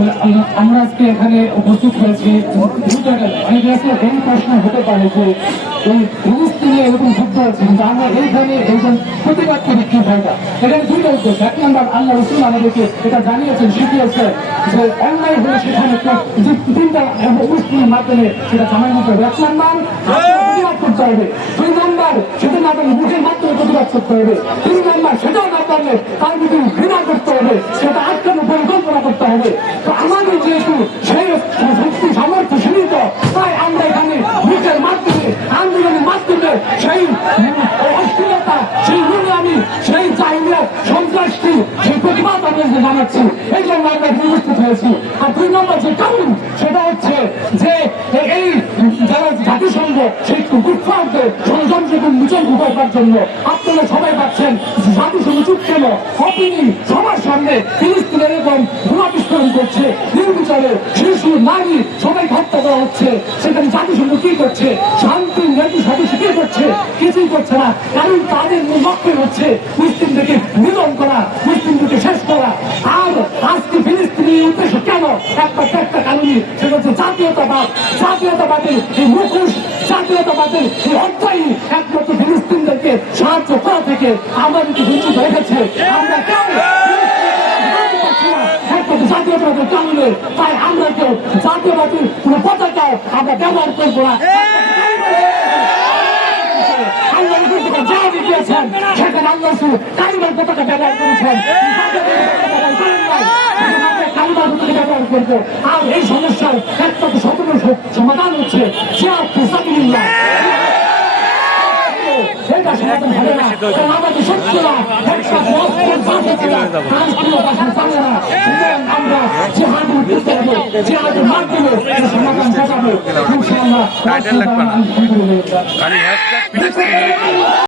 আমরা- আজকে এখানে উপস্থিত হয়েছি। অনেক আসলে এই প্রশ্ন হতে পারে যে এই ফিলিস্তিনে এরকম যুদ্ধ আছে কিন্তু আমরা এইখানে এইজন প্রতিবাদ করি কি ফায়দা এখানে দুইটা উদ্দেশ্য। এক নম্বর, আল্লাহ রসুল আমাদেরকে এটা জানিয়েছেন শিখিয়েছে যে অন্যায় হলে সেখানে তিনটা মুসলিমের মাধ্যমে সেটা জানাই নিতে হবে। এক নম্বর, প্রতিবাদ করতে হবে। দুই নম্বর সেটা না মুখের মাধ্যমে প্রতিবাদ করতে হবে। তিন নম্বর, সেটাও না পারলে তার প্রতি ঘৃণা করতে হবে সেটা আটকানো পরিকল্পনা করতে হবে তো আমাদের যেহেতু সেই শক্তি সামর্থ্য সীমিত তাই আমরা এখানে মুখের মাধ্যমে আন্দোলনের মাধ্যমে সেই অস্থিরতা সেই নোংরামি সেই চাহিদা সন্ত্রাসী সেই প্রতিবাদ জানাচ্ছি এই জন্য আমরা উপস্থিত হয়েছি। আর দুই নম্বর যে কারণ, সেটা হচ্ছে যে এই যারা জাতিসংঘ, সেই কুফারকে ষড়যন্ত্রকে মিচন ঘটাবার জন্য আপনারা সবাই পাচ্ছেন জাতিসংঘ চুপ কেন অপিনি সবার সামনে ফিলিস্তিনের এরকম বোমা বিস্ফোরণ করছে। নির্বিচারে শিশু, নারী সবাই হত্যা করা হচ্ছে। সেখানে জাতিসংঘ কি করছে? শান্তি নীতি সদস্য কি করছে? কিছুই করছে না। কারণ তাদের লক্ষ্য হচ্ছে মুসলিমদেরকে নিধন করা, মুসলিমদেরকে শেষ করা। আজকে ফিলিস্তিনের উদ্দেশ্য কেন? একটা একটা কারণই সেটা হচ্ছে জাতীয়তাবাদ। জাতীয়তাবাদের এই মুখোশ জাতীয়তাবাদের এই অর্থায়ী একমাত্র ফিলিস্তিনদেরকে সাহায্য করা থেকে আমাদেরকে রেখেছে আমরা কেউ একমাত্র জাতীয়তাবাদের কারণে তাই আমরা কেউ জাতীয়বাদী কোনো আমরা ব্যবহার করব না। আল্লাহ রসুল কালিমার পতাকা ব্যবহার করেছেন। কালিমার পতাকা ব্যবহার করব আর এই সমস্যার একমাত্র সতর্ক সমাধান হচ্ছে সমাধান হবে না। কারণ আমাদের শত্রুরা চালে না। সুতরাং আমরা জিহাদের উদ্দেশ্যে হবে জিহাদের মাধ্যমে সমাধান ঘটাবো। ইনশাআল্লাহ।